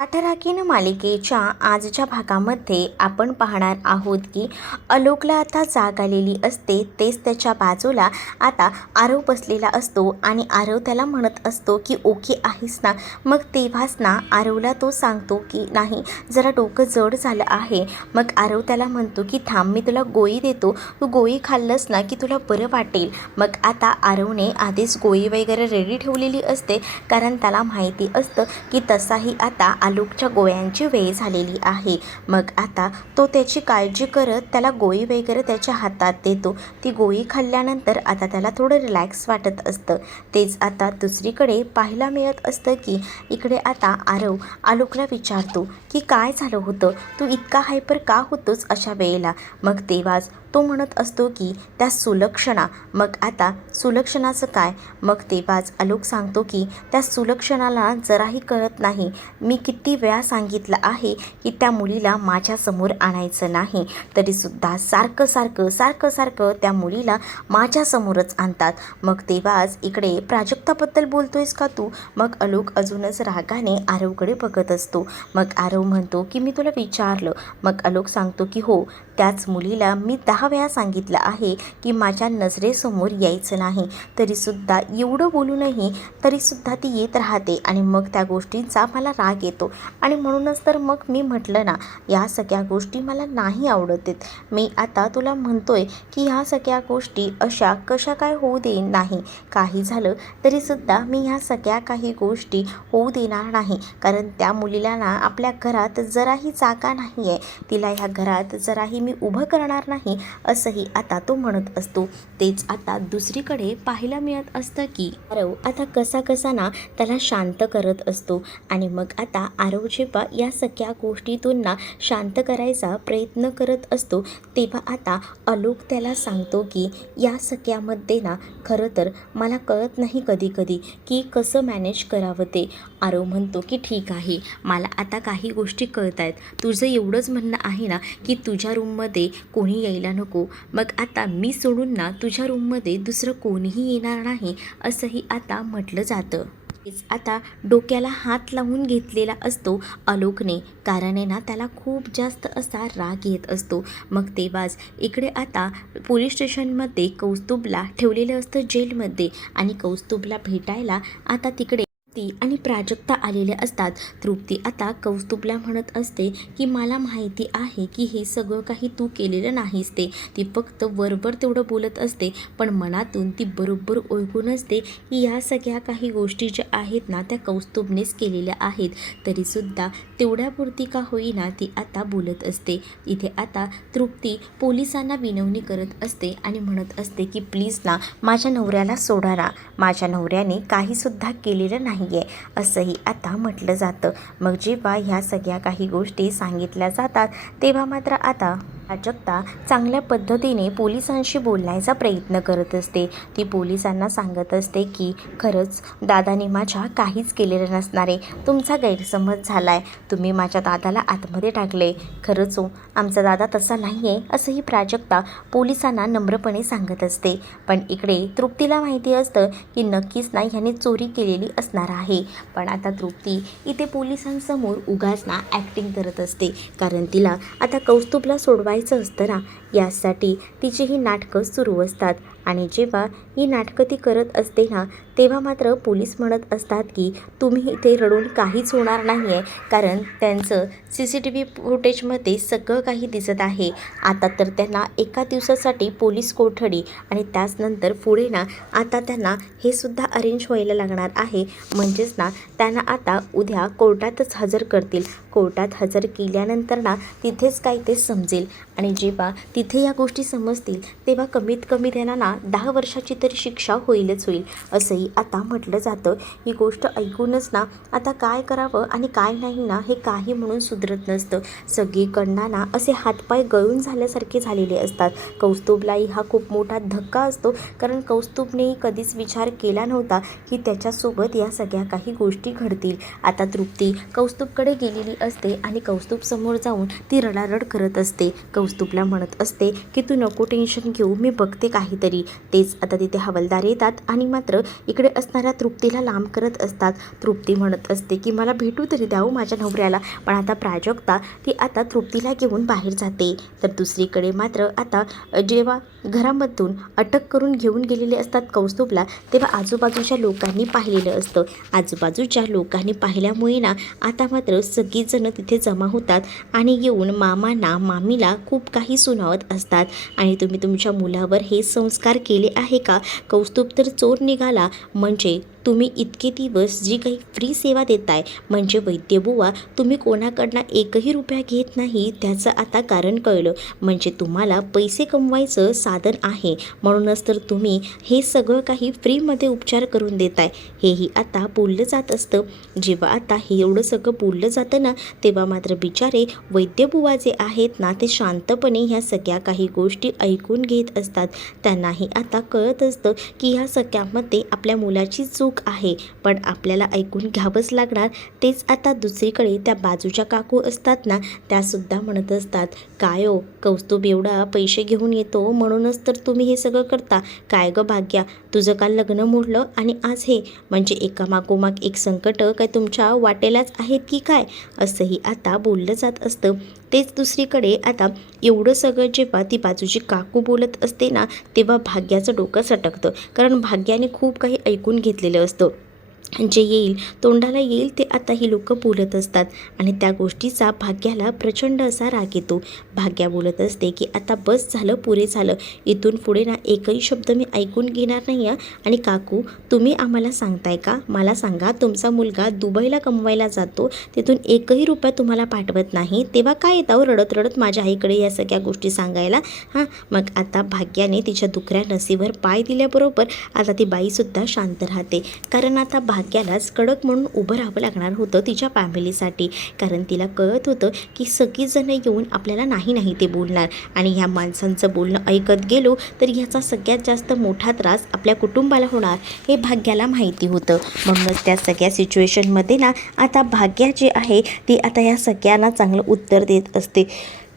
आठराखीन मालिकेच्या आजच्या भागामध्ये आपण पाहणार आहोत की आलोकला आता जाग आलेली असते. तेच त्याच्या बाजूला आता आरव बसलेला असतो आणि आरव त्याला म्हणत असतो की ओके आहेस ना. मग तेव्हाच ना आरवला तो सांगतो की नाही, जरा डोकं जड झालं आहे. मग आरव त्याला म्हणतो की थांब, मी तुला गोळी देतो, तू गोळी खाल्लंस ना की तुला बरं वाटेल. मग आता आरवने आधीच गोळी वगैरे रेडी ठेवलेली असते, कारण त्याला माहिती असतं की तसाही आता आलोकच्या गोळ्यांची वेळ झालेली आहे. मग आता तो त्याची काळजी करत त्याला गोळी वगैरे त्याच्या हातात देतो. ती गोळी खाल्ल्यानंतर आता त्याला थोडं रिलॅक्स वाटत असतं. तेच आता दुसरीकडे पाहायला मिळत असतं की इकडे आता आरव आलोकला विचारतो की काय झालं होतं, तू इतका हायपर का होतोस अशा वेळेला. मग तेव्हाच तो म्हणत असतो की त्या सुलक्षणा. मग आता सुलक्षणाचं काय. मग तेव्हाच आलोक सांगतो की त्या सुलक्षणाला जराही कळत नाही. मी किती वेळा सांगितलं आहे की त्या मुलीला माझ्यासमोर आणायचं नाही, तरीसुद्धा सारखं सारखं सारखं सारखं त्या मुलीला माझ्यासमोरच आणतात. मग तेव्हाच इकडे प्राजक्ताबद्दल बोलतोयस का तू. मग आलोक अजूनच रागाने आरवकडे बघत असतो. मग आरव म्हणतो की मी तुला विचारलं. मग आलोक सांगतो की हो, त्याच मुलीला मी 10 वेळा सांगितलं आहे की माझ्या नजरेसमोर यायचं नाही, तरीसुद्धा एवढं बोलूनही तरीसुद्धा ती येत राहते आणि मग त्या गोष्टींचा मला राग येतो. आणि म्हणूनच तर मग मी म्हटलं ना, या सगळ्या गोष्टी मला नाही आवडत आहेत. मी आता तुला म्हणतोय की ह्या सगळ्या गोष्टी अशा कशा काय होऊ दे नाही. काही झालं तरीसुद्धा मी ह्या सगळ्या काही गोष्टी होऊ देणार नाही, कारण त्या मुलीला ना आपल्या घरात जराही जागा नाही आहे. तिला ह्या घरात जराही मी उभं करणार नाही, असंही आता तो म्हणत असतो. तेच आता दुसरीकडे पाहायला मिळत असतं की आरव आता कसा कसा ना त्याला शांत करत असतो. आणि मग आता आरव जेव्हा या सगळ्या गोष्टीतून ना शांत करायचा प्रयत्न करत असतो, तेव्हा आता आलोक त्याला सांगतो की या सगळ्यामध्ये ना खरं तर मला कळत नाही कधी कधी की कसं मॅनेज करावं ते. आरव म्हणतो की ठीक आहे, मला आता काही गोष्टी कळत आहेत. तुझं एवढंच म्हणणं आहे ना की तुझ्या रूममध्ये कोणी यायला नको. मग आता मी सोडून ना तुझ्या रूममध्ये दुसरं कोणीही येणार नाही, असंही आता म्हटलं जातं. आता डोक्याला हात लावून घेतलेला असतो आलोकने, कारण आहे ना त्याला खूप जास्त असा राग येत असतो. मग तेव्हाच इकडे आता पोलीस स्टेशनमध्ये कौस्तुभला ठेवलेलं असतं जेलमध्ये, आणि कौस्तुभला भेटायला आता तिकडे तृप्ती आणि प्राजक्ता आलेले असतात. तृप्ती आता कौस्तुभला म्हणत असते की मला माहिती आहे की हे सगळं काही तू केलेलं नाहीस ते. ती फक्त वरवर तेवढं बोलत असते, पण मनातून ती बरोबर ओळखून असते की या सगळ्या काही गोष्टी ज्या आहेत ना त्या कौस्तुभनेच केलेल्या आहेत. तरीसुद्धा तेवढ्यापुरती का होईना ती आता बोलत असते. इथे आता तृप्ती पोलिसांना विनवणी करत असते आणि म्हणत असते की प्लीज ना माझ्या नवऱ्याला सोडा ना, माझ्या नवऱ्याने काहीसुद्धा केलेलं नाही आहे, असंही आता म्हटलं जातं. मग जेव्हा ह्या सगळ्या काही गोष्टी सांगितल्या जातात, तेव्हा मात्र आता प्राजक्ता चांगल्या पद्धतीने पोलिसांशी बोलण्याचा प्रयत्न करत असते. ती पोलिसांना सांगत असते की खरंच दादाने माझ्या काहीच केलेलं नसणार आहे, तुमचा गैरसमज झाला आहे, तुम्ही माझ्या दादाला आतमध्ये टाकले, खरंच हो आमचा दादा तसा नाही आहे, असंही प्राजक्ता पोलिसांना नम्रपणे सांगत असते. पण इकडे तृप्तीला माहिती असतं की नक्कीच नाही ह्याने चोरी केलेली असणार आहे. पण आता तृप्ती इथे पोलिसांसमोर उगाच ना ॲक्टिंग करत असते, कारण तिला आता कौस्तुभला सोडवायचं असतं ना, यासाठी तिची ही नाटकं सुरू असतात. आणि जेव्हा ही नाटकं ती करत असते ना, तेव्हा मात्र पोलीस म्हणत असतात की तुम्ही इथे रडून काहीच होणार नाही आहे, कारण त्यांचं CCTV फुटेजमध्ये सगळं काही दिसत आहे. आता तर त्यांना एका दिवसासाठी पोलीस कोठडी आणि त्याचनंतर पुढे ना आता त्यांना हे सुद्धा अरेंज व्हायला लागणार आहे. म्हणजेच ना त्यांना आता उद्या कोर्टातच हजर करतील. कोर्टात हजर केल्यानंतर ना तिथेच काय ते समजेल, आणि जेव्हा तिथे या गोष्टी समजतील तेव्हा कमीत कमी त्यांना ना 10 वर्षाची तरी शिक्षा होईलच होईल, असंही आता म्हटलं जातं. ही गोष्ट ऐकूनच ना आता काय करावं आणि काय नाही ना हे काही म्हणून सुधरत नसतं. सगळीकडनं ना असे हातपाय गळून झाल्यासारखे झालेले असतात. कौस्तुभलाही हा खूप मोठा धक्का असतो, कारण कौस्तुभनेही कधीच विचार केला नव्हता की त्याच्यासोबत या सगळ्या काही गोष्टी घडतील. आता तृप्ती कौस्तुभकडे गेलेली असते आणि कौस्तुभ समोर जाऊन ती रडारड करत असते. कौस्तुभला म्हणत असते की तू नको टेन्शन घेऊ, मी बघते काहीतरी. तेच आता तिथे हवालदार येतात आणि मात्र इकडे असणाऱ्या तृप्तीला लांब करत असतात. तृप्ती म्हणत असते की मला भेटू तरी द्यावं माझ्या नवऱ्याला, पण आता प्राजक्ता ती आता तृप्तीला घेऊन बाहेर जाते. तर दुसरीकडे मात्र आता जेव्हा घरामधून अटक करून घेऊन गेलेले असतात कौस्तुभला, तेव्हा आजूबाजूच्या लोकांनी पाहिलेलं असतं. आजूबाजूच्या लोकांनी पाहिल्यामुळे ना आता मात्र सगळीजणं तिथे जमा होतात आणि येऊन मामांना मामीला खूप काही सुनावत असतात. आणि तुम्ही तुमच्या मुलावर हे संस्कार केले आहे का? कौस्तुभ तर चोर निघाला, म्हणजे तुम्ही इतके दिवस जी काही फ्री सेवा देताय, म्हणजे वैद्यबुवा तुम्ही कोणाकडनं एकही रुपया घेत नाही, त्याचं आता कारण कळलं. म्हणजे तुम्हाला पैसे कमवायचं साधन आहे, म्हणूनच तर तुम्ही हे सगळं काही फ्रीमध्ये उपचार करून देताय, हेही आता बोललं जात असतं. जेव्हा आता हे एवढं सगळं बोललं जातं ना, तेव्हा मात्र बिचारे वैद्यबुवा जे आहेत ना, ते शांतपणे ह्या सगळ्या काही गोष्टी ऐकून घेत असतात. त्यांनाही आता कळत असतं की ह्या सगळ्यामध्ये आपल्या मुलाची चूक आहे, पण आपल्याला ऐकून घ्यावंच लागणार. तेच आता दुसरीकडे त्या बाजूच्या काकू असतात ना, त्यासुद्धा म्हणत असतात, काय हो कौस्तुभ एवढा पैसे घेऊन येतो म्हणूनच तर तुम्ही हे सगळं करता काय गं भाग्या, तुझं काल लग्न मोडलं आणि आज हे, म्हणजे एकामागोमाग एक संकट काय तुमच्या वाटेलाच आहेत की काय, असंही आता बोललं जात असतं. तेच दुसरीकडे आता एवढं सगळं जेव्हा ती बाजूची काकू बोलत असते ना, तेव्हा भाग्याचं डोकं सटकतं, कारण भाग्याने खूप काही ऐकून घेतलेलं असतं. जे येईल तोंडाला येईल ते आता ही लोक बोलत असतात आणि त्या गोष्टीचा भाग्याला प्रचंड असा राग येतो. भाग्या बोलत असते की आता बस झालं, पुरे झालं, इथून पुढे ना एकही शब्द मी ऐकून घेणार नाही आहे. आणि काकू तुम्ही आम्हाला सांगताय का? मला सांगा, तुमचा मुलगा दुबईला कमवायला जातो, तिथून एकही रुपया तुम्हाला पाठवत नाही, तेव्हा काय येतं रडत रडत माझ्या आईकडे या सगळ्या गोष्टी सांगायला? हां, मग आता भाग्याने तिच्या दुखऱ्या नसीवर पाय दिल्याबरोबर आता ती बाईसुद्धा शांत राहते, कारण आता भाग्यालाच कडक म्हणून उभं राहावं लागणार होतं तिच्या फॅमिलीसाठी, कारण तिला कळत होतं की सगळीजणं येऊन आपल्याला नाही ते बोलणार आणि ह्या माणसांचं बोलणं ऐकत गेलो तर ह्याचा सगळ्यात जास्त मोठा त्रास आपल्या कुटुंबाला होणार हे भाग्याला माहिती होतं. म्हणूनच त्या सगळ्या सिच्युएशनमध्ये ना आता भाग्या जी आहे ती आता या सगळ्यांना चांगलं उत्तर देत असते.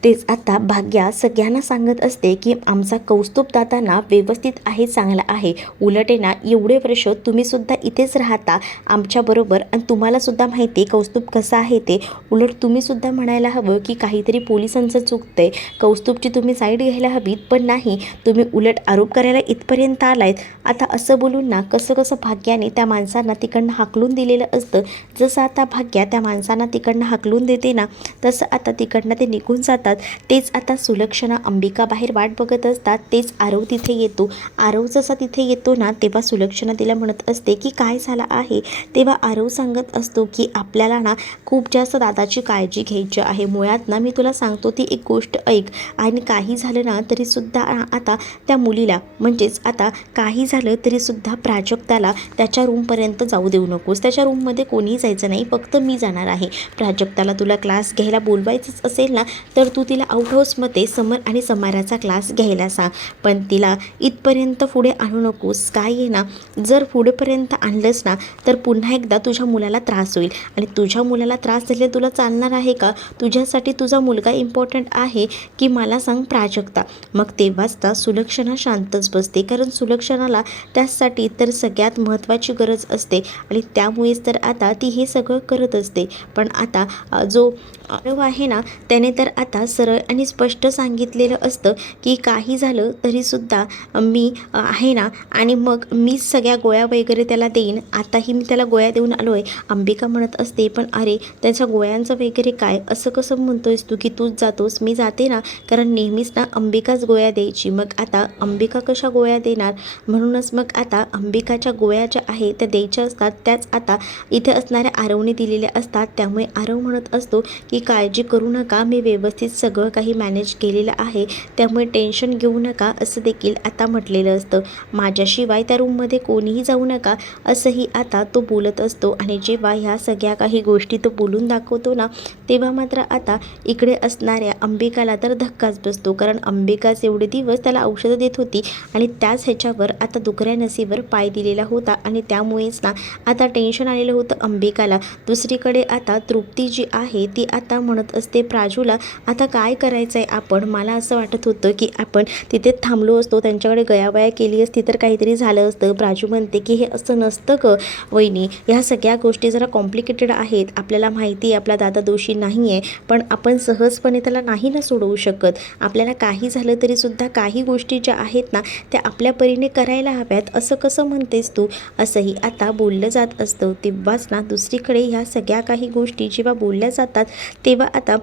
तेच आता भाग्या सगळ्यांना सांगत असते की आमचा कौस्तुभ दादा ना व्यवस्थित आहे, चांगला आहे, उलट ना एवढे वर्ष तुम्हीसुद्धा इथेच राहता आमच्याबरोबर आणि तुम्हालासुद्धा माहिती आहे कौस्तुभ कसं आहे ते, उलट तुम्हीसुद्धा म्हणायला हवं की काहीतरी पोलिसांचं चुकतं आहे, कौस्तुभची तुम्ही साईड घ्यायला हवीत, पण नाही, तुम्ही उलट आरोप करायला इथपर्यंत आलायत. आता असं बोलून ना कसं भाग्याने त्या माणसांना तिकडनं हाकलून दिलेलं असतं. जसं आता भाग्या त्या माणसांना तिकडनं हाकलून देते ना, तसं आता तिकडनं ते निघून जातात. तेच आता सुलक्षणा अंबिका बाहेर वाट बघत असतात. तेच आरव तिथे येतो. आरव जसा तिथे येतो ना, तेव्हा सुलक्षणा तिला म्हणत असते की काय झालं आहे. तेव्हा आरव सांगत असतो की आपल्याला ना खूप जास्त दादाची काळजी घ्यायची आहे. मुळात ना मी तुला सांगतो ती एक गोष्ट ऐक, आणि काही झालं ना तरीसुद्धा आता त्या मुलीला, म्हणजेच आता काही झालं तरीसुद्धा प्राजक्ताला त्याच्या रूमपर्यंत जाऊ देऊ नकोस. त्याच्या रूममध्ये कोणीही जायचं नाही, फक्त मी जाणार आहे. प्राजक्ताला तुला क्लास घ्यायला बोलवायचंच असेल ना, तर तू तिला आउट हाऊसमध्ये समर आणि समाराचा क्लास घ्यायला सांग, पण तिला इथपर्यंत पुढे आणू नकोस. काय आहे ना, जर पुढेपर्यंत आणलंस ना तर पुन्हा एकदा तुझ्या मुलाला त्रास होईल, आणि तुझ्या मुलाला त्रास झाले तुला चालणार आहे का? तुझ्यासाठी तुझा मुलगा इम्पॉर्टंट आहे की मला सांग प्राजक्ता. मग तेव्हाच तर सुलक्षणा शांतच बसते, कारण सुलक्षणाला त्यासाठी तर सगळ्यात महत्त्वाची गरज असते आणि त्यामुळेच तर आता ती हे सगळं करत असते. पण आता जो आरव आहे ना, त्याने तर आता सरळ आणि स्पष्ट सांगितलेलं असतं की काही झालं तरीसुद्धा मी आहे ना, आणि मग मीच सगळ्या गोळ्या वगैरे त्याला देईन. आताही मी त्याला गोळ्या देऊन आलो आहे. अंबिका म्हणत असते, पण अरे त्याच्या गोळ्यांचं वगैरे काय, असं कसं म्हणतोयस तू की तूच जातोस? मी जाते ना, कारण नेहमीच ना अंबिकाच गोळ्या द्यायची. मग आता अंबिका कशा गोळ्या देणार? म्हणूनच मग आता अंबिकाच्या गोळ्या ज्या आहे त्या द्यायच्या असतात, त्याच आता इथे असणाऱ्या आरवने दिलेल्या असतात. त्यामुळे आरव म्हणत असतो की काळजी करू नका, मी व्यवस्थित सगळं काही मॅनेज केलेलं आहे, त्यामुळे टेन्शन घेऊ नका, असं देखील आता म्हटलेलं असतं. माझ्याशिवाय त्या रूममध्ये कोणीही जाऊ नका, असंही आता तो बोलत असतो. आणि जेव्हा ह्या सगळ्या काही गोष्टी तो बोलून दाखवतो ना, तेव्हा मात्र आता इकडे असणाऱ्या अंबिकाला तर धक्काच बसतो, कारण अंबिकाच एवढे दिवस त्याला औषधं देत होती आणि त्याच ह्याच्यावर आता दुखऱ्या नसीवर पाय दिलेला होता, आणि त्यामुळेच ना आता टेन्शन आलेलं होतं अंबिकाला. दुसरीकडे आता तृप्ती जी आहे ती आता म्हणत असते प्राजूला, आता काय करायचं आहे आपण. मला असं वाटत होतं की आपण तिथे थांबलो असतो, त्यांच्याकडे गयावया केली असती तर काहीतरी झालं असतं. प्राजू म्हणते की हे असं नसतं ग वहिनी, ह्या सगळ्या गोष्टी जरा कॉम्प्लिकेटेड आहेत. आपल्याला माहिती आहे आपला दादा दोषी नाही आहे, पण आपण सहजपणे त्याला नाही ना सोडवू शकत. आपल्याला काही झालं तरीसुद्धा काही गोष्टी ज्या आहेत ना त्या आपल्या परीने करायला हव्यात. असं कसं म्हणतेस तू, असंही आता बोललं जात असतं. तेव्हाच ना दुसरीकडे ह्या सगळ्या काही गोष्टी जेव्हा बोलल्या जातात तेव्हा आता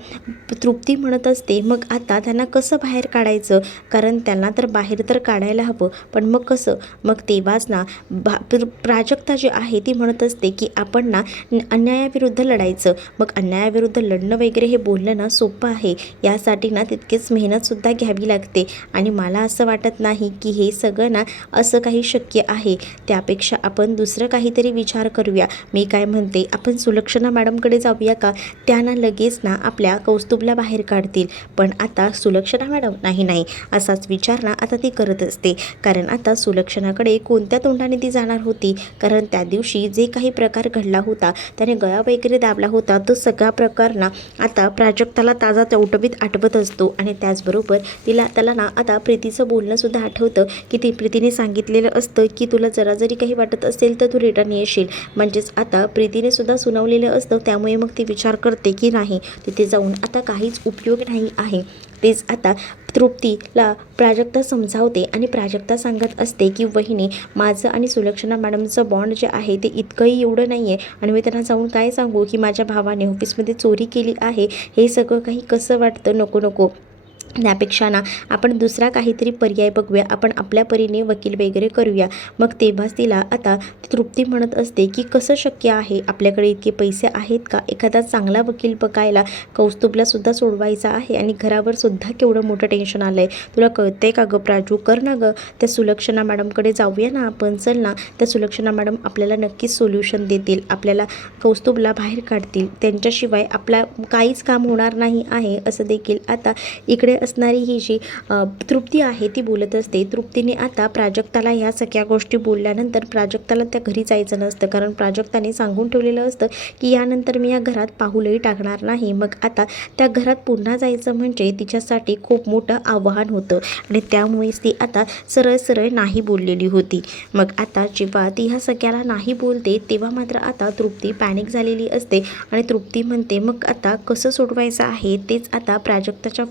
तृप्ती म्हणत असते मग आता त्यांना कसं बाहेर काढायचं, कारण त्यांना तर बाहेर तर काढायला हवं, पण मग कसं. मग तेव्हाच ना प्राजक्ता जी आहे ती म्हणत असते की आपण ना अन्यायाविरुद्ध लढायचं. मग अन्यायाविरुद्ध लढणं वगैरे हे बोलणं ना सोपं आहे, यासाठी ना तितकीच मेहनतसुद्धा घ्यावी लागते. आणि मला असं वाटत नाही की हे सगळं ना असं काही शक्य आहे. त्यापेक्षा आपण दुसरं काहीतरी विचार करूया. मी काय म्हणते, आपण सुलक्षणा मॅडमकडे जाऊया का, त्यांना लगेच ना आपल्या कौस्तुभला बाहेर काढतील. पण आता सुलक्षणा मॅडम नाही असाच विचार ना आता ती करत असते. कारण आता सुलक्षणाकडे कोणत्या तोंडाने ती जाणार होती, कारण त्या दिवशी जे काही प्रकार घडला होता, त्याने गळा वगैरे दाबला होता, तो सगळा प्रकार ना आता प्राजक्ताला ताजा टवटवीत आठवत असतो. आणि त्याचबरोबर त्याला ना आता प्रीतीचं बोलणंसुद्धा आठवतं की ती प्रीतीने सांगितलेलं असतं की तुला जरा जरी काही वाटत असेल तर तू रिटर्न येशील. म्हणजेच आता प्रीतीने सुद्धा सुनावलेलं असतं. त्यामुळे मग ती विचार करते की नाही, तिथे जाऊन आता काहीच उपयोग नाही आहे. तेच आता तृप्तीला प्राजक्ता समजावते आणि प्राजक्ता सांगत असते की वहिनी, माझं आणि सुलक्षणा मॅडमचं बॉन्ड जे आहे ते इतकंही एवढं नाही आहे, आणि मी त्यांना जाऊन काय सांगू की माझ्या भावाने ऑफिसमध्ये चोरी केली आहे. हे सगळं काही कसं वाटतं, नको. त्यापेक्षा ना आपण दुसरा काहीतरी पर्याय बघूया, आपण आपल्या परीने वकील वगैरे करूया. मग तेव्हाच तिला आता तृप्ती म्हणत असते की कसं शक्य आहे, आपल्याकडे इतके पैसे आहेत का, एखादा चांगला वकील बघायला. कौस्तुभला सुद्धा सोडवायचा आहे आणि घरावर सुद्धा केवढं मोठं टेन्शन आलं आहे, तुला कळतंय का गं प्राजू, कर ना गं. त्या सुलक्षणा मॅडमकडे जाऊया ना आपण, चल ना. त्या सुलक्षणा मॅडम आपल्याला नक्कीच सोल्युशन देतील, आपल्याला कौस्तुभला बाहेर काढतील. त्यांच्याशिवाय आपला काहीच काम होणार नाही आहे, असं देखील आता इकडे असणारी ही जी तृप्ती आहे ती बोलत असते. तृप्तीने आता प्राजक्ताला ह्या सगळ्या गोष्टी बोलल्यानंतर प्राजक्ताला त्या घरी जायचं नसतं, कारण प्राजक्ताने सांगून ठेवलेलं असतं की यानंतर मी या घरात पाऊलही टाकणार नाही. मग आता त्या घरात पुन्हा जायचं म्हणजे तिच्यासाठी खूप मोठं आव्हान होतं, आणि त्यामुळेच ती आता सरळ नाही बोललेली होती. मग आता जेव्हा ती ह्या सगळ्याला नाही बोलते तेव्हा मात्र आता तृप्ती पॅनिक झालेली असते. आणि तृप्ती म्हणते मग आता कसं सोडवायचं आहे. तेच आता प्राजक्ताच्या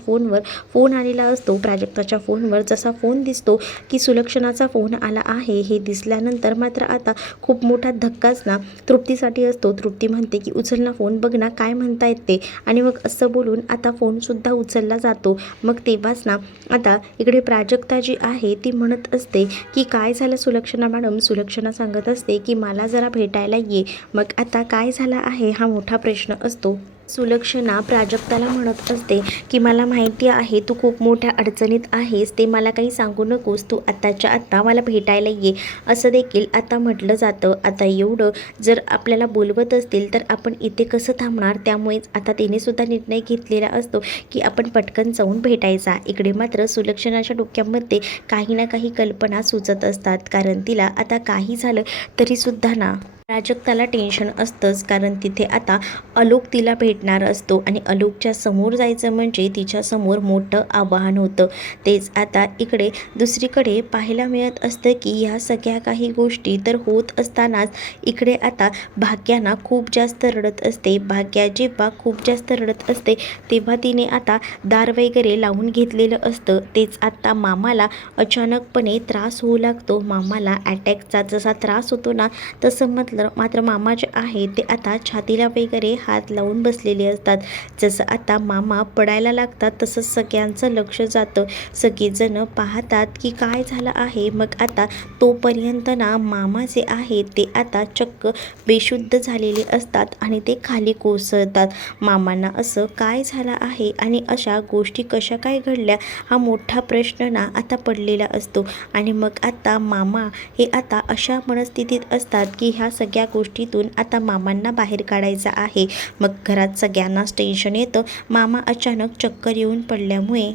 फोन आलेला असतो. प्राजक्ताच्या फोनवर जसा फोन दिसतो की सुलक्षणाचा फोन आला आहे, हे दिसल्यानंतर मात्र आता खूप मोठा धक्काच ना तृप्तीसाठी असतो. तृप्ती म्हणते की उचल ना फोन, बघ ना काय म्हणतायत ते. आणि मग असं बोलून आता फोनसुद्धा उचलला जातो. मग तेव्हाच ना आता इकडे प्राजक्ता जी आहे ती म्हणत असते की काय झालं सुलक्षणा मॅडम. सुलक्षणा सांगत असते की मला जरा भेटायला ये. मग आता काय झाला आहे हा मोठा प्रश्न असतो. सुलक्षणा प्राजक्ताला म्हणत असते की मला माहिती आहे तू खूप मोठ्या अडचणीत आहेस, ते मला काही सांगू नकोस, तू आत्ताच्या आत्ता मला भेटायला ये, असं देखील आता म्हटलं जातं. आता एवढं जर आपल्याला बोलवत असतील तर आपण इथे कसं थांबणार. त्यामुळेच आता तिने सुद्धा निर्णय घेतलेला असतो की आपण पटकन जाऊन भेटायचा. इकडे मात्र सुलक्षणाच्या डोक्यामध्ये काही ना काही कल्पना सुचत असतात, कारण तिला आता काही झालं तरीसुद्धा ना प्राजक्ताला टेन्शन असतंच, कारण तिथे आता आलोक तिला भेटणार असतो आणि आलोकच्या समोर जायचं म्हणजे तिच्यासमोर मोठं आव्हान होतं. तेच आता इकडे दुसरीकडे पाहायला मिळत असतं की ह्या सगळ्या काही गोष्टी तर होत असतानाच इकडे आता भाग्याना खूप जास्त रडत असते. भाग्या जेव्हा खूप जास्त रडत असते तेव्हा तिने आता दार वगैरे लावून घेतलेलं असतं. तेच आता मामाला अचानकपणे त्रास होऊ लागतो. मामाला अटॅकचा जसा त्रास होतो ना तसं मात्र मामा जे आहे ते आता छातीला वगैरे हात लावून बसलेले असतात. जसं आता मामा पडायला लागतात तसंच सगळ्यांचं लक्ष जातं. सगळेजण पाहतात की काय झालं आहे. मग आता तोपर्यंत ना मामा जे आहे ते आता चक्क बेशुद्ध झालेले असतात आणि ते खाली कोसळतात. मामांना असं काय झालं आहे आणि अशा गोष्टी कशा काय घडल्या हा मोठा प्रश्न ना आता पडलेला असतो. आणि मग आता मामा हे आता अशा मनस्थितीत असतात की ह्या सगळ्या गोष्टीतून आता मामांना बाहेर काढायचं आहे. मग घरात सगळ्यांनाच टेन्शन येतं. मामा अचानक चक्कर येऊन पडल्यामुळे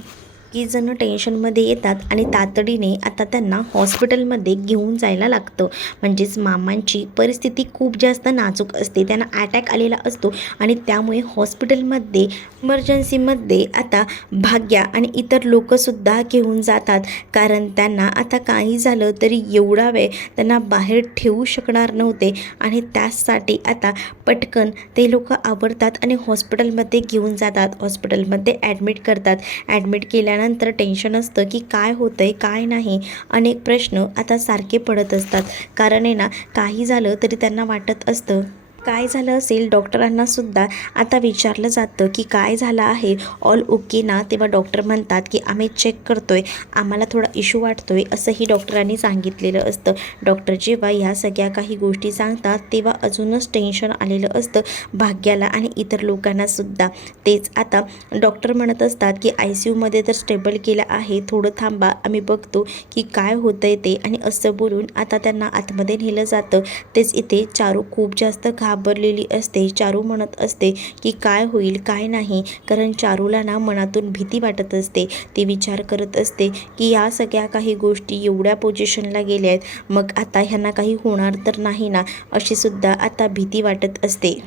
की जण टेन्शनमध्ये येतात आणि तातडीने आता त्यांना हॉस्पिटलमध्ये घेऊन जायला लागतं. म्हणजेच मामांची परिस्थिती खूप जास्त नाजूक असते, त्यांना अटॅक आलेला असतो आणि त्यामुळे हॉस्पिटलमध्ये इमर्जन्सीमध्ये आता भाग्या आणि इतर लोकंसुद्धा घेऊन जातात. कारण त्यांना आता काही झालं तरी एवढा वेळ त्यांना बाहेर ठेवू शकणार नव्हते आणि त्यासाठी आता पटकन ते लोक आवरतात आणि हॉस्पिटलमध्ये घेऊन जातात. हॉस्पिटलमध्ये ॲडमिट करतात. ॲडमिट केल्यानंतर टेन्शन असतं की काय होतं आहे काय नाही, अनेक प्रश्न आता सारखे पडत असतात. कारण आहे ना, काही झालं तरी त्यांना वाटत असतं काय झालं असेल. डॉक्टरांनासुद्धा आता विचारलं जातं की काय झालं आहे, ऑल ओके ना. तेव्हा डॉक्टर म्हणतात की आम्ही चेक करतोय, आम्हाला थोडा इश्यू वाटतोय असंही डॉक्टरांनी सांगितलेलं असतं. डॉक्टर जेव्हा ह्या सगळ्या काही गोष्टी सांगतात तेव्हा अजूनच टेन्शन आलेलं असतं भाग्याला आणि इतर लोकांनासुद्धा. तेच आता डॉक्टर म्हणत असतात की ICUमध्ये तर स्टेबल केलं आहे, थोडं थांबा आम्ही बघतो की काय होतं आहे ते. आणि असं बोलून आता त्यांना आतमध्ये नेलं जातं. तेच इथे चारू खूप जास्त घाबरलेली असते. चारू म्हणत असते की काय होईल काय नाही, कारण चारूला ना मनातून भीती वाटत असते. ती विचार करत असते की या सगळ्या काही गोष्टी एवढ्या पोझिशनला गेल्या आहेत, मग आता ह्यांना काही होणार तर नाही ना, अशी सुद्धा आता भीती वाटत असते.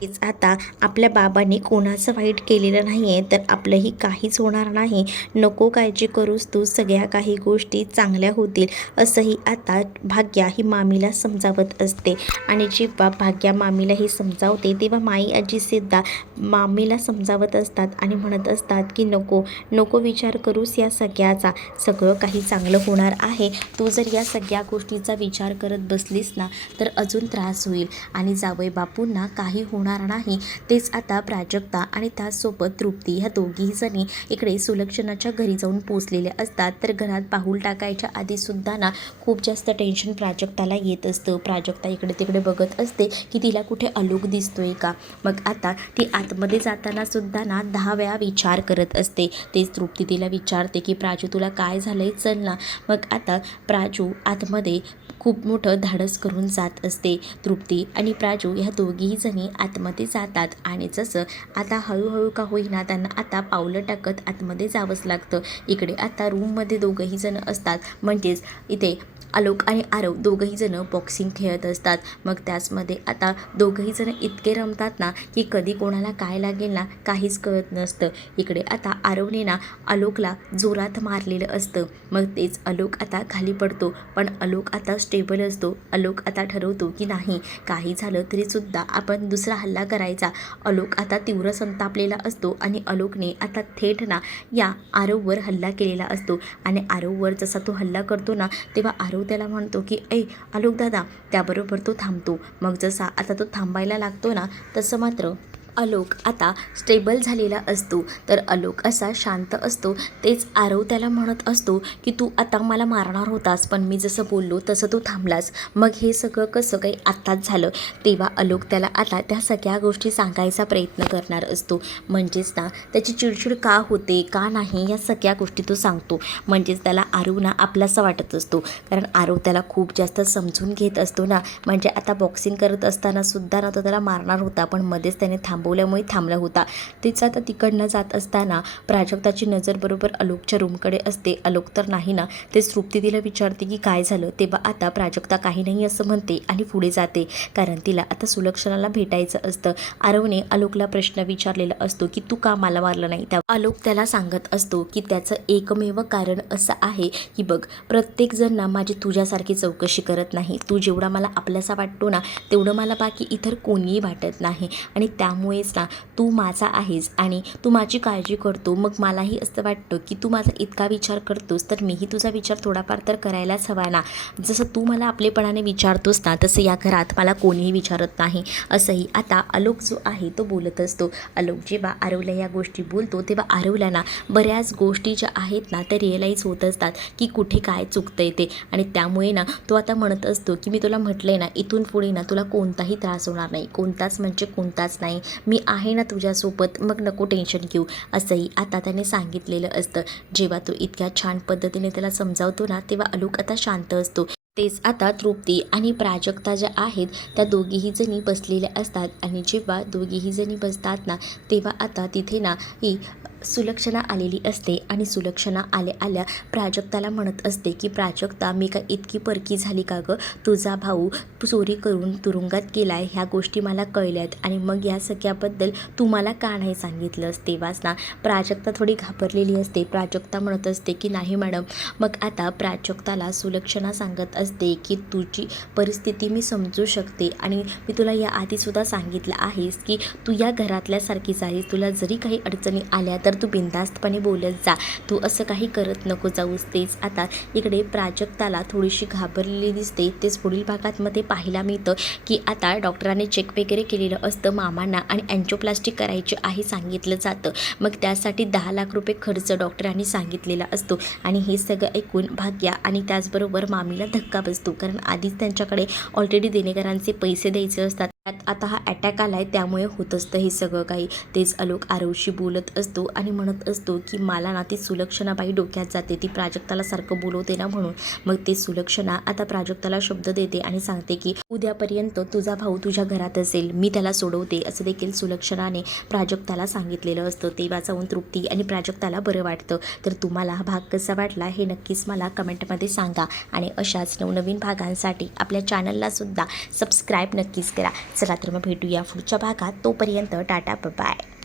तेच आता आपल्या बाबांनी कोणाचं वाईट केलेलं नाही आहे, तर आपलंही काहीच होणार नाही, नको काळजी करूस तू, सगळ्या काही गोष्टी चांगल्या होतील, असंही आता भाग्या ही मामीला समजावत असते. आणि जेव्हा भाग्या मामीला हे समजावते तेव्हा माई आजीसुद्धा मामीला समजावत असतात आणि म्हणत असतात की नको नको विचार करूस या सगळ्याचा, सगळं काही चांगलं होणार आहे. तू जर या सगळ्या गोष्टीचा विचार करत बसलीस ना तर अजून त्रास होईल आणि जावई बापूंना काही होणार नाही. तेच आता प्राजक्ता आणि त्याचसोबत तृप्ती ह्या दोघीही जणी इकडे सुलक्षणाच्या घरी जाऊन पोचलेल्या असतात. तर घरात पाऊल टाकायच्या आधीसुद्धा ना खूप जास्त टेन्शन प्राजक्ताला येत असतं. प्राजक्ता इकडे तिकडे बघत असते की तिला कुठे आलोक दिसतोय का. मग आता ती आतमध्ये जाताना सुद्धा ना 10 वेळा विचार करत असते. तेच तृप्ती तिला विचारते की प्राजू तुला काय झालंय, चल ना. मग आता प्राजू आतमध्ये खूप मोठं धाडस करून जात असते. तृप्ती आणि प्राजू ह्या दोघीही जणी आतमध्ये जातात आणि जसं आता हळूहळू का होईना त्यांना आता पावलं टाकत आतमध्ये जावंच लागतं. इकडे आता रूममध्ये दोघंही जण असतात, म्हणजेच इथे आलोक आणि आरव दोघंही जण बॉक्सिंग खेळत असतात. मग त्याचमध्ये आता दोघंही जण इतके रमतात ना की कधी कोणाला काय लागेल ना काहीच कळत नसतं. इकडे आता आरवने ना आलोकला जोरात मारलेलं असतं. मग तेच आलोक आता खाली पडतो, पण आलोक आता स्टेबल असतो. आलोक आता ठरवतो की नाही, काही झालं तरीसुद्धा आपण दुसरा हल्ला करायचा. आलोक आता तीव्र संतापलेला असतो आणि आलोकने आता थेट ना या आरववर हल्ला केलेला असतो. आणि आरववर जसा तो हल्ला करतो ना तेव्हा आरव त्याला म्हणतो की ऐ आलोक दादा, त्याबरोबर तो थांबतो. मग जसा आता तो थांबायला लागतो ना तसं मात्र आलोक आता स्टेबल झालेला असतो. तर आलोक असा शांत असतो. तेच आरव त्याला म्हणत असतो की तू आता मला मारणार होतास, पण मी जसं बोललो तसं तू थांबलास, मग हे सगळं कसं काही आत्ताच झालं. तेव्हा आलोक त्याला आता त्या सगळ्या गोष्टी सांगायचा प्रयत्न करणार असतो. म्हणजेच ना त्याची चिडचिड का होते का नाही या सगळ्या गोष्टी तो सांगतो. म्हणजेच त्याला आरव ना आपलासा वाटत असतो, कारण आरव त्याला खूप जास्त समजून घेत असतो ना. म्हणजे आता बॉक्सिंग करत असताना सुद्धा ना तो त्याला मारणार होता, पण मध्येच त्याने थांबवल्यामुळे थांबला होता. तेच आता तिकडनं जात असताना प्राजक्ताची नजर बरोबर आलोकच्या रूमकडे असते. आलोक तर नाही ना. ते तृप्ती तिला विचारते की काय झालं. तेव्हा आता प्राजक्ता काही नाही असं म्हणते आणि पुढे जाते, कारण तिला आता सुलक्षणाला भेटायचं असतं. आरवने आलोकला प्रश्न विचारलेला असतो की तू का मला मारलं नाही. त्या आलोक त्याला सांगत असतो की त्याचं एकमेव कारण असं आहे की बघ, प्रत्येक जण ना माझी तुझ्यासारखी चौकशी करत नाही. तू जेवढा मला आपल्यासा वाटतो ना तेवढं मला बाकी इतर कोणीही वाटत नाही, आणि त्यामुळेच ना तू माझा आहेस आणि तू माझी काळजी करतो. मग मलाही असं वाटतं की तू माझा इतका विचार करतोस तर मीही तुझा विचार थोडाफार तर करायलाच हवा ना. जसं तू मला आपलेपणाने विचारतोस ना तसं या घरात मला कोणीही विचारत नाही, असंही आता आलोक जो आहे तो बोलत असतो. आलोक जेव्हा आरवला या गोष्टी बोलतो तेव्हा आरवला ना बऱ्याच गोष्टी ज्या आहेत ना त्या रिअलाईज होत असतात की कुठे काय चुकतंय ते. आणि त्यामुळे ना तो आता म्हणत असतो की मी तुला म्हटलंय ना, इथून पुढे ना तुला कोणताही त्रास होणार नाही, कोणताच म्हणजे कोणताच नाही, मी आहे ना तुझ्यासोबत, मग नको टेन्शन घेऊ, असंही आता त्याने सांगितलेलं असतं. जेव्हा तो इतक्या छान पद्धतीने त्याला समजावतो ना तेव्हा आलोक आता शांत असतो. तेच आता तृप्ती आणि प्राजक्ता ज्या आहेत त्या दोघीही जणी बसलेल्या असतात. आणि जेव्हा दोघीही जणी बसतात ना तेव्हा आता तिथे ना ही सुलक्षणा आलेली असते आणि सुलक्षणा आल्या प्राजक्ताला म्हणत असते की प्राजक्ता, मी का इतकी परकी झाली का गं? तुझा भाऊ चोरी करून तुरुंगात गेलाय ह्या गोष्टी मला कळल्यात आणि मग या सगळ्याबद्दल तू मला का नाही सांगितलंस? तेव्हाच ना प्राजक्ता थोडी घाबरलेली असते. प्राजक्ता म्हणत असते की नाही मॅडम. मग आता प्राजक्ताला सुलक्षणा सांगत असते की तुझी परिस्थिती मी समजू शकते आणि मी तुला या आधीसुद्धा सांगितलं आहेस की तू या घरातल्यासारखीच आहे. तुला जरी काही अडचणी आल्या तर तू बिनधास्तपणे बोलत जा, तू असं काही करत नको जाऊस. तेच आता इकडे प्राजक्ताला थोडीशी घाबरलेली दिसते. तेच पुढील भागात मध्ये पाहायला मिळतं की आता डॉक्टरांनी चेक वगैरे केलेलं असतं मामांना आणि अँजिओप्लास्टी करायची आहे सांगितलं जातं. मग त्यासाठी 10 लाख रुपये खर्च डॉक्टरांनी सांगितलेला असतो आणि हे सगळं ऐकून भाग्या आणि त्याचबरोबर मामीला धक्का बसतो, कारण आधीच त्यांच्याकडे ऑलरेडी देणेकरांचे पैसे द्यायचे असतात. आता हा अटॅक आलाय त्यामुळे होत असतं हे सगळं काही. तेच आलोक आरवशी बोलत असतो आणि म्हणत असतो की मला ना ती सुलक्षणाबाई डोक्यात जाते, ती प्राजक्ताला सारखं बोलवते ना म्हणून. मग ते सुलक्षणा आता प्राजक्ताला शब्द देते आणि सांगते की उद्यापर्यंत तुझा भाऊ तुझ्या घरात असेल, मी त्याला सोडवते, असं देखील सुलक्षणाने प्राजक्ताला सांगितलेलं असतं. ते वाचवून तृप्ती आणि प्राजक्ताला बरं वाटतं. तर तुम्हाला हा भाग कसा वाटला हे नक्कीच मला कमेंटमध्ये सांगा आणि अशाच नवनवीन भागांसाठी आपल्या चॅनलला सुद्धा सबस्क्राईब नक्कीच करा. चला तर मग भेटूया पुढच्या भागात. तोपर्यंत टाटा बाय.